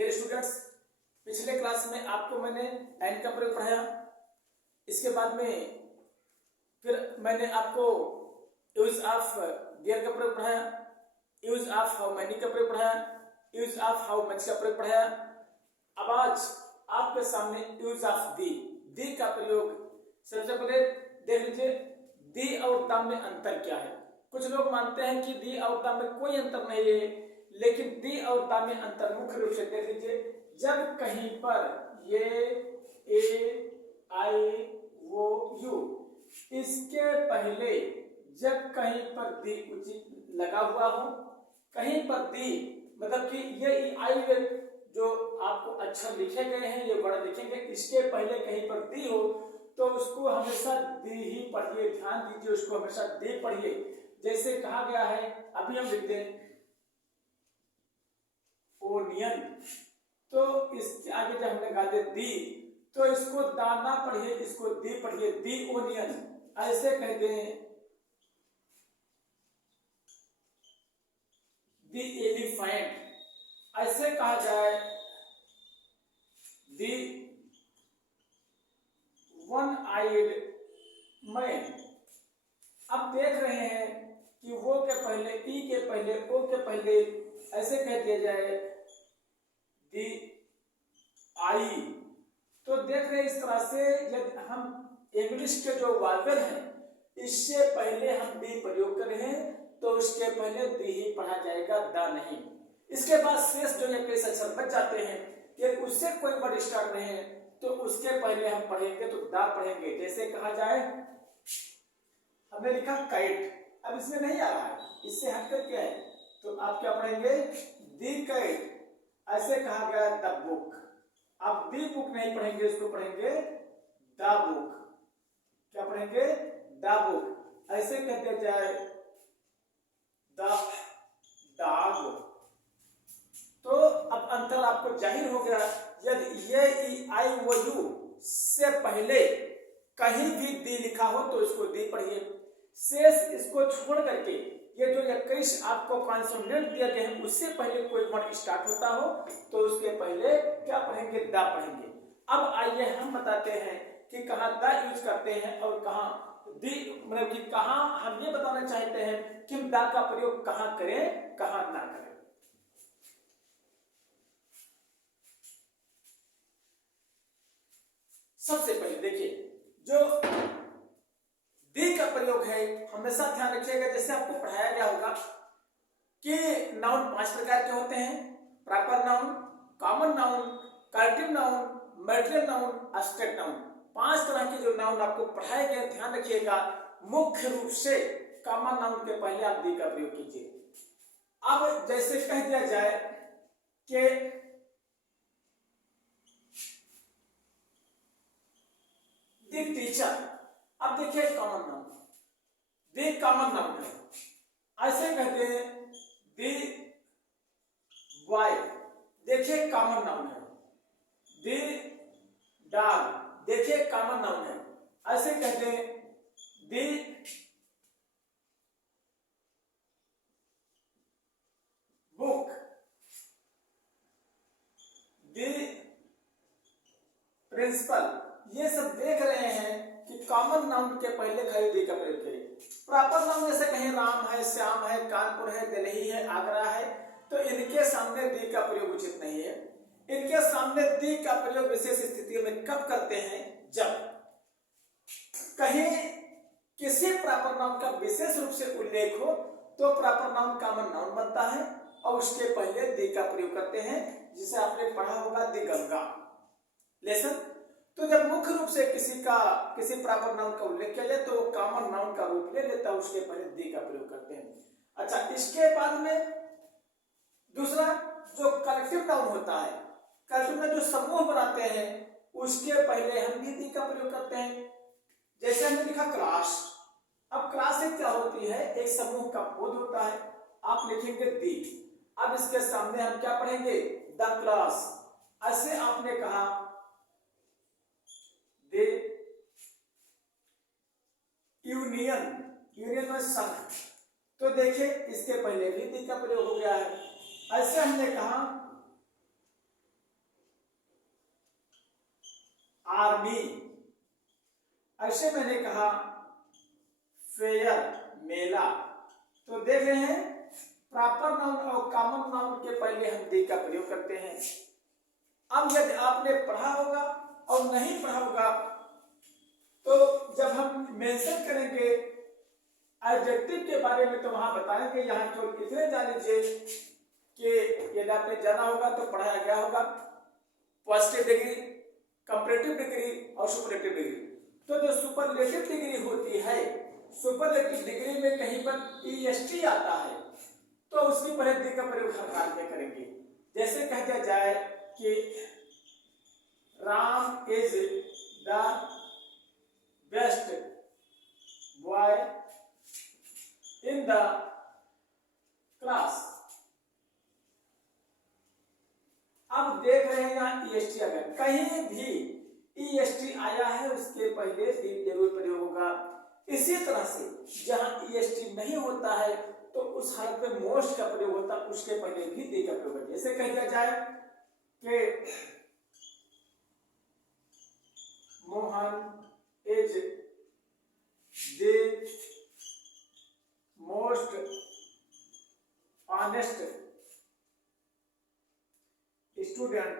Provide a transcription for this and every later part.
Dear students, पिछले class में आपको मैंने एंड का प्रयोग पढ़ाया। इसके बाद में फिर मैंने आपको यूज ऑफ देयर का प्रयोग पढ़ाया, यूज ऑफ हाउ मेनी का प्रयोग पढ़ाया, यूज ऑफ हाउ मच का प्रयोग पढ़ाया। अब आज आपके सामने यूज ऑफ दी का प्रयोग। सबसे पहले देख लीजिए दी और द में अंतर क्या है। कुछ लोग मानते हैं कि दी और द में कोई अंतर नहीं है, लेकिन दी और द में अंतर मुख्य रूप से देख लीजिए। जब कहीं पर ये ए आई वो यू इसके पहले जब कहीं पर दी उचित लगा हुआ हो, कहीं पर दी मतलब कि ये आई जो आपको अक्षर लिखे गए हैं, ये वर्ड लिखेंगे, इसके पहले कहीं पर दी हो तो उसको हमेशा दी ही पढ़िए। ध्यान दीजिए, उसको हमेशा दी पढ़िए। जैसे कहा गया है, अभी हम लिखते हैं ओनियन, तो इसके आगे जब हमने कहा दी तो इसको दाना पढ़िए, इसको दी पढ़िए, दी ओनियन। ऐसे कहते हैं दी एलिफेंट, ऐसे कहा जाए दी वन आइड मैन। अब देख रहे हैं कि वो के पहले ई के पहले ओ के पहले ऐसे कह दिया जाए दी आई। तो देख रहे हैं इस तरह से यदि हम इंग्लिश के जो वावल हैं इससे पहले हम दी प्रयोग करें तो उसके पहले दी ही पढ़ा जाएगा, दा नहीं। इसके बाद शेष जो ये पेश अक्षर बच जाते हैं कि उससे कोई वर्ड स्टार्ट नहीं है तो उसके पहले हम पढ़ेंगे तो दा पढ़ेंगे। जैसे कहा जाए, हमने लिखा काइट, अब इसमें नहीं आ रहा है, इससे हटकर क्या है तो आप क्या पढ़ेंगे दी काइट। ऐसे कहा गया द बुक, आप दी बुक नहीं पढ़ेंगे, इसको पढ़ेंगे द बुक। क्या पढ़ेंगे द बुक। ऐसे कह दिया जाए द डॉग। तो अब अंतर आपको जाहिर हो गया। यदि ये ई आई वो यू से पहले कहीं भी दी लिखा हो तो इसको दी पढ़िए। शेष इसको छोड़ करके ये जो 21 आपको कॉन्सोनेंट दिया गया है उससे पहले कोई वर्ड स्टार्ट होता हो तो उसके पहले क्या पढ़ेंगे दा पढ़ेंगे। अब आइए हम बताते हैं कि कहाँ दा यूज करते हैं और कहाँ दी, मतलब कि कहाँ हम ये बताना चाहते हैं कि दा का प्रयोग कहाँ करें कहाँ ना करें। सबसे पहले देखिए जो दी का प्रयोग है हमेशा ध्यान रखिएगा, जैसे आपको पढ़ाया गया होगा कि नाउन 5 प्रकार के होते हैं, proper noun, common noun, corrective noun, material noun, abstract noun. 5 तरह के जो नाउन आपको पढ़ाए गए, ध्यान रखिएगा। मुख्य रूप से कॉमन नाउन के पहले आप दी का प्रयोग कीजिए। अब जैसे कह दिया जाए कि दी टीचर, अब देखिए common noun, the common noun है। ऐसे कहते हैं दी बॉय, देखिए कॉमन नाउन है। दी डॉग, देखिए कॉमन नाउन है। ऐसे कहते हैं दी बुक, दी प्रिंसिपल। ये सब देख रहे हैं कि कॉमन नाउन के पहले खड़ी दी का प्रयोग करें। प्रॉपर नाउन जैसे कहीं राम है, श्याम है, कानपुर है, दिल्ली है, आगरा है, तो इनके सामने दी का प्रयोग उचित नहीं है। इनके सामने दी का प्रयोग विशेष स्थितियों में कब करते हैं, जब कहीं किसी प्रॉपर नाउन का विशेष रूप से उल्लेख हो तो प्रॉपर नाउन कॉमन नाउन बनता है और उसके पहले दी का प्रयोग करते हैं, जिसे आपने पढ़ा होगा दी गंगा लेसन। तो जब मुख्य रूप से किसी प्रॉपर नाउन का उल्लेख किया जाए तो वो कॉमन नाउन का रूप ले लेता है, उसके पहले दी का प्रयोग करते हैं। अच्छा, इसके बाद में दूसरा जो कलेक्टिव नाउन होता है, कलेक्टिव में जो समूह बनाते हैं उसके पहले हम भी दी का प्रयोग करते हैं। जैसे हमने लिखा क्लास, अब क्लास एक क्या होती है, एक समूह का बोध होता है, आप लिखेंगे दी। अब इसके सामने हम क्या पढ़ेंगे द क्लास। ऐसे आपने कहा दे यूनियन, यूनियन में संघ, तो देखिए इसके पहले भी दी का प्रयोग हो गया है। ऐसे हमने कहा आर्मी। ऐसे मैंने कहा फेयर, मेला। तो देख रहे हैं प्रॉपर नाउन और कॉमन नाउन के पहले हम दी का प्रयोग करते हैं। अब यदि आपने पढ़ा होगा और नहीं पढ़ा होगा तो जब हम मेंशन करेंगे एडजेक्टिव के बारे में तो वहां बताएंगे। यहाँ केवल इतने जान लीजिए कि यदि आपने जाना होगा तो पढ़ाया गया होगा पॉजिटिव डिग्री, कंपैरेटिव डिग्री और सुपरलेटिव डिग्री। तो जो सुपरलेटिव डिग्री होती है, सुपरलेटिव डिग्री में कहीं पर ईएसटी आता है तो उसकी पहले दी का प्रयोग हर काल में करेंगे। जैसे कह दिया जाए कि Ram is the best boy in the class. अब देख रहे हैं यहाँ ईएसटी अगर कहीं भी ईएसटी आया है उसके पहले दी जरूर प्रयोग होगा। इसी तरह से जहां ईएसटी नहीं होता है तो उस हालत में मोस्ट का प्रयोग होता है, उसके पहले भी दी का प्रयोग होता है। जैसे कह दिया जाए कि Mohan is the most honest student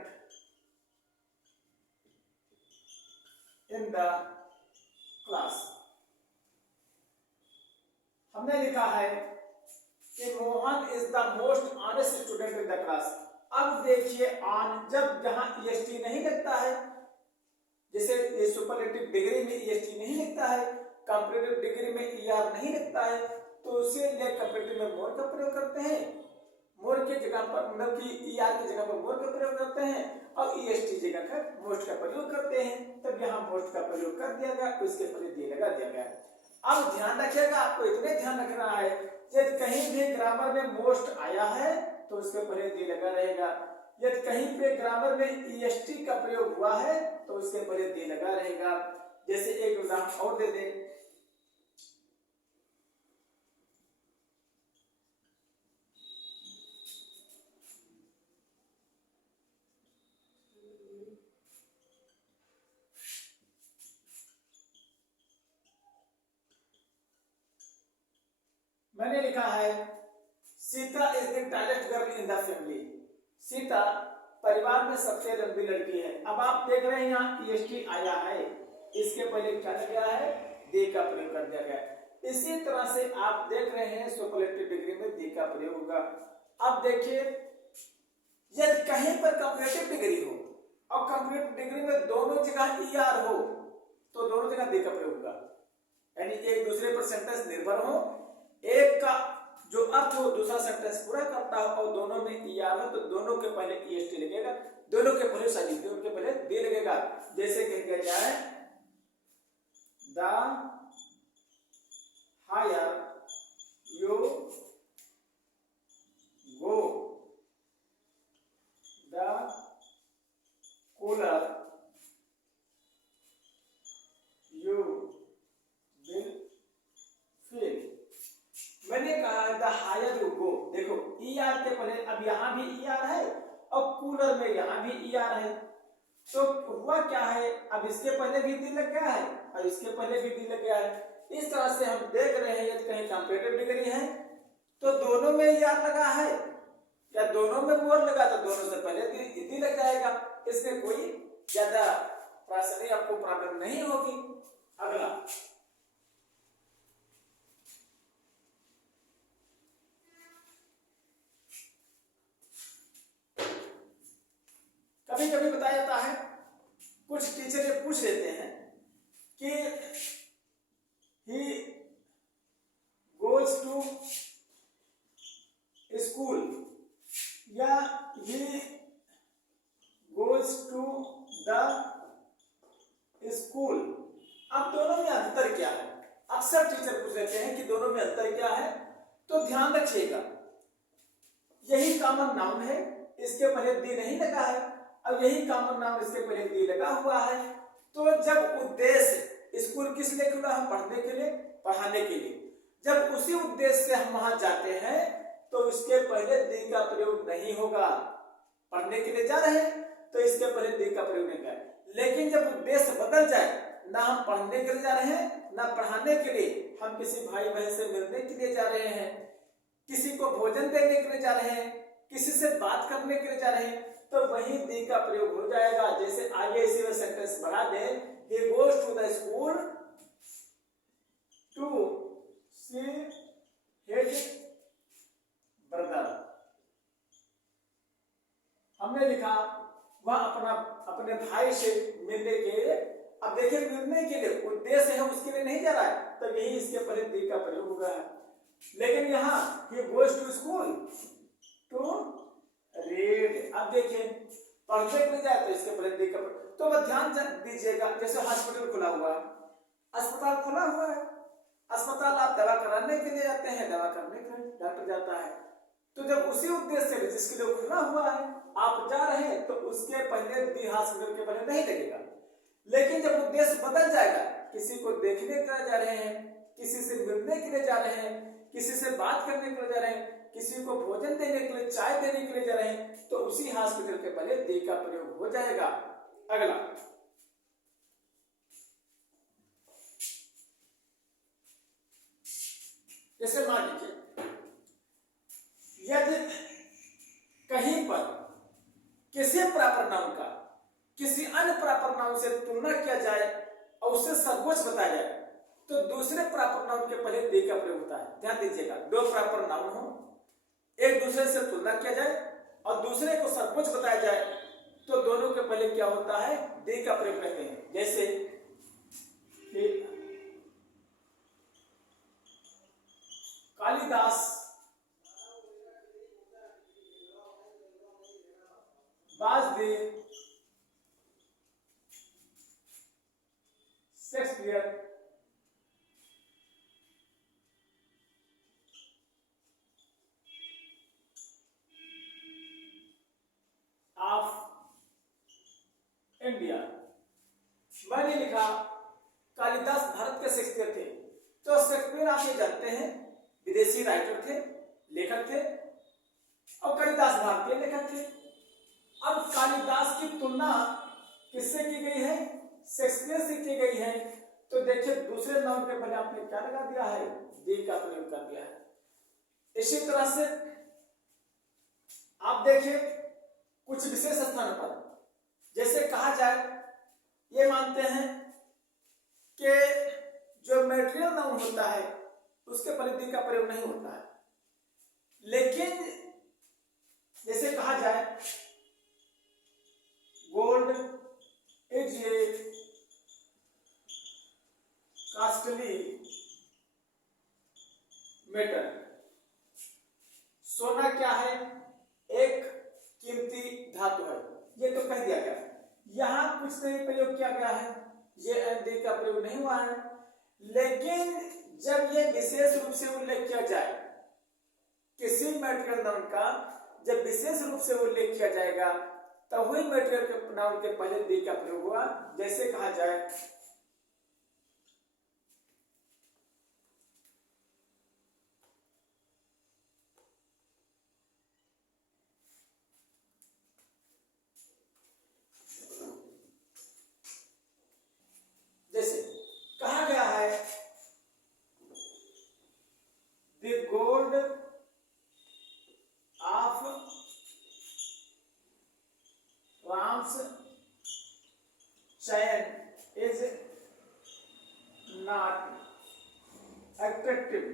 in the class. हमने लिखा है कि Mohan is the most honest student in the class. अब देखिए ऑन जब जहां ईएसटी नहीं लगता है, जैसे ये सुपरलेटिव डिग्री में ईएसटी नहीं लगता है, कंपैरेटिव डिग्री में ईआर नहीं लगता है, तो उसे ले कंपैरेटिव में मोर का प्रयोग करते हैं। मोर के जगह पर मतलब कि ईआर की जगह पर मोर का प्रयोग करते हैं और ईएसटी जगह पर मोस्ट का प्रयोग करते हैं। तब यहाँ मोस्ट का प्रयोग कर दिया गया, उसके पहले दी लगा दिया गया। अब ध्यान रखिएगा, आपको इतने ध्यान रखना है यदि कहीं भी ग्रामर में मोस्ट आया है तो उसके पहले दी लगा रहेगा। यदि कहीं पे ग्रामर में ईएसटी का प्रयोग हुआ है तो उसके पहले दी लगा रहेगा। जैसे एक उदाहरण और दे दें, मैंने लिखा है Sita is the talent girl in the family. Sita परिवार में सबसे लंबी लड़की है। अब आप देख रहे हैं यहाँ ईएसटी आया है, इसके पहले क्या लगा है, दे का प्रयोग कर दिया गया। इसी तरह से आप देख रहे हैं सुपरलेटिव डिग्री में दे का प्रयोग होगा। अब देखिए यदि कहीं पर कंपैरेटिव डिग्री हो और कंपैरेटिव डिग्री में दोनों जगह ईआर हो तो दोनों जगह दे का प्रयोग होगा। यानी एक दूसरे पर सेंटेंस निर्भर हो, एक का जो अर्थ हो दूसरा सेंटेंस पूरा करता हो और दोनों में ईआर हो तो दोनों के पहले ईएसटी लगेगा, दोनों के पहले सॉरी दोनों के पहले दे लगेगा। जैसे कह दिया जाए the higher you go the cooler you will feel. मैंने कहा द हायर यू गो, देखो ईआर के पहले अब यहां भी ईआर है और कूलर में यहां भी ईआर है, तो हुआ क्या है, अब इसके पहले भी दी लग गया है और इसके पहले भी दी लग गया है। इस तरह से हम देख रहे हैं यदि कहीं कंपैरेटिव डिग्री है तो दोनों में ईआर लगा है या दोनों में मोर लगा तो दोनों से पहले दी लग जाएगा। इसमें कोई ज्यादा परेशानी आपको प्रॉब्लम नहीं होगी। अगला कभी कभी बताया जाता है, कुछ टीचर ये पूछ लेते हैं कि he goes to school या he goes to the school। अब दोनों में अंतर क्या है, अक्सर टीचर पूछ लेते हैं कि दोनों में अंतर क्या है। तो ध्यान रखिएगा यही कॉमन नाउन है, इसके पहले दी नहीं लगा है, अब यही कॉमन नाउन इसके पहले दी लगा हुआ है। तो जब उद्देश्य स्कूल किस लिए खुला है, पढ़ने के लिए, पढ़ाने के लिए, जब उसी उद्देश्य से हम वहां जाते हैं तो उसके पहले दी का प्रयोग नहीं होगा। पढ़ने के लिए जा रहे हैं तो इसके पहले दी का प्रयोग नहीं होगा। लेकिन जब उद्देश्य बदल जाए, ना हम पढ़ने के लिए जा रहे हैं ना पढ़ाने के लिए, हम किसी भाई बहन से मिलने के लिए जा रहे हैं, किसी को भोजन देने के लिए जा रहे हैं, किसी से बात करने के लिए जा रहे हैं, तो वही दी का प्रयोग हो जाएगा। जैसे आगे इसी में सेंटेंस बढ़ा दें, he goes to the school to see his brother। हमने लिखा वह अपने भाई से मिलने के लिए, अब देखिए मिलने के लिए उद्देश्य है, उसके लिए नहीं जा रहा है, तो यही इसके पहले दी का प्रयोग हो गया है। लेकिन यहाँ he goes to school to read, अब देखिए पढ़ने के लिए जाए तो इसके पहले दी का प्रयोग। तो वह ध्यान दीजिएगा, जैसे हॉस्पिटल खुला हुआ है, अस्पताल खुला हुआ है, अस्पताल आप दवा कराने के लिए जाते हैं, दवा करने के लिए डॉक्टर जाता है, तो जब उसी उद्देश्य से जिसके लिए खुला हुआ है आप जा रहे हैं, तो उसके पहले दी हॉस्पिटल के पहले नहीं लगेगा। लेकिन जब उद्देश्य बदल जाएगा, किसी को देखने के लिए जा रहे हैं, किसी से मिलने के लिए जा रहे हैं, किसी से बात करने के लिए जा रहे हैं, किसी को भोजन देने के लिए, चाय देने के लिए जा रहे हैं, तो उसी हॉस्पिटल के पहले दी का प्रयोग हो जाएगा। अगला, जैसे मान लीजिए यदि कहीं पर किसी प्रॉपर नाउन का किसी अन्य प्रॉपर नाउन से तुलना किया जाए और उससे सर्वोच्च बताया जाए, तो दूसरे प्रॉपर नाउन के पहले दी का प्रयोग होता है। ध्यान दीजिएगा, दो प्रॉपर नाउन हो, एक दूसरे से तुलना किया जाए और दूसरे को सर्वोच्च बताया जाए, तो दोनों के पहले क्या होता है, दी का प्रयोग करते हैं। जैसे Kalidas, Vasudev, Shakespeare, of India. मैंने लिखा कालिदास भारत के शेक्सपियर थे, तो शेक्सपियर आप ये जानते हैं विदेशी राइटर थे, लेखक थे, और कालिदास भारतीय लेखक थे। अब कालिदास की तुलना किससे की गई है, शेक्सपियर से की गई है, तो देखिए दूसरे नाउन के पहले आपने क्या लगा दिया है, दी का प्रयोग कर दिया है। इसी तरह से आप देखिए कुछ विशेष स्थान पर, जैसे कहा जाए, ये मानते हैं कि जो मैटेरियल नाउन होता है उसके पहले दी का प्रयोग नहीं होता है, लेकिन जैसे कहा जाए gold is a costly metal, सोना क्या है, एक कीमती धातु है, ये तो कह दिया गया। यहां कुछ नहीं प्रयोग किया गया है, ये दी का प्रयोग नहीं हुआ है, लेकिन जब ये विशेष रूप से उल्लेख किया जाए, किसी मैटेरियल नाउन का जब विशेष रूप से उल्लेख किया जाएगा, तब वही मैटेरियल नाउन के पहले दी का प्रयोग हुआ। जैसे कहा जाए the gold of Ram's chain is not attractive.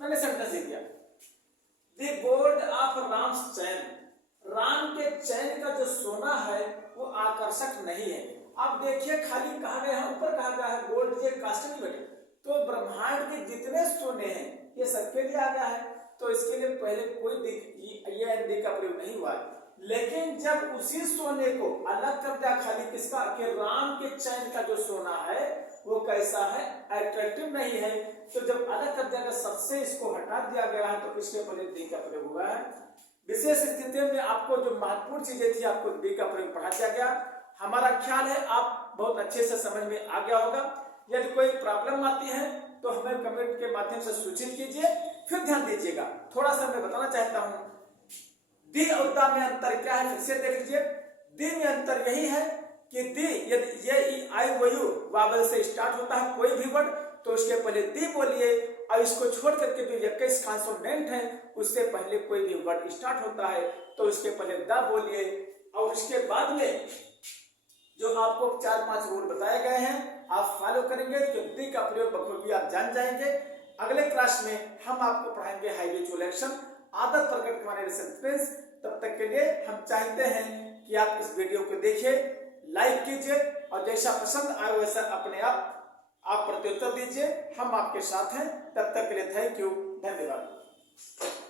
मैंने सेंटेंस लिख दिया, द गोल्ड ऑफ राम्स चैन, राम के चैन का जो सोना है वो आकर्षक नहीं है। अब देखिए खाली कहा गया है, ऊपर कहा गया है गोल्ड ये कास्टली मेटल, तो ब्रह्मांड के जितने सोने हैं ये सबके लिए आ गया है, तो इसके लिए पहले कोई ये दी का प्रयोग नहीं हुआ। लेकिन जब उसी सोने को अलग कर दिया खाली किसका, कि राम के चैन का जो सोना है वो कैसा है, अट्रैक्टिव नहीं है, तो जब अलग कर दिया गया, सबसे इसको हटा दिया गया है, तो इसके पहले दी का प्रयोग हुआ है। विशेष स्थिति में आपको जो महत्वपूर्ण चीजें थी आपको दी का प्रयोग पढ़ा दिया गया। हमारा ख्याल है आप बहुत अच्छे से समझ में आ गया होगा। यदि कोई प्रॉब्लम आती है तो हमें कमेंट के माध्यम से सूचित कीजिए। फिर ध्यान दीजिएगा, थोड़ा सा मैं बताना चाहता हूं, दी और दा में अंतर क्या है, फिर से देख लीजिए। दी में अंतर यही है कि दी यदि ये ई आई ओ यू वावल से स्टार्ट होता है कोई भी वर्ड तो उसके पहले दी बोलिए, और इसको छोड़ करके जो 21 कॉन्सोनेंट है उससे पहले कोई भी वर्ड स्टार्ट होता है तो उसके पहले दा बोलिए। और उसके बाद में जो आपको 4-5 रूल बताए गए हैं आप फॉलो करेंगे तो दी का प्रयोग बखूबी आप जान जाएंगे। अगले क्लास में हम आपको पढ़ाएंगे हाइबिचुअल एक्शन, आदत प्रकट करने वाले सेंटेंस। तब तक के लिए हम चाहते हैं कि आप इस वीडियो को देखिए, लाइक कीजिए और जैसा पसंद आए वैसा अपने आप प्रत्युत्तर दीजिए। हम आपके साथ हैं। तब तक के लिए थैंक यू, धन्यवाद।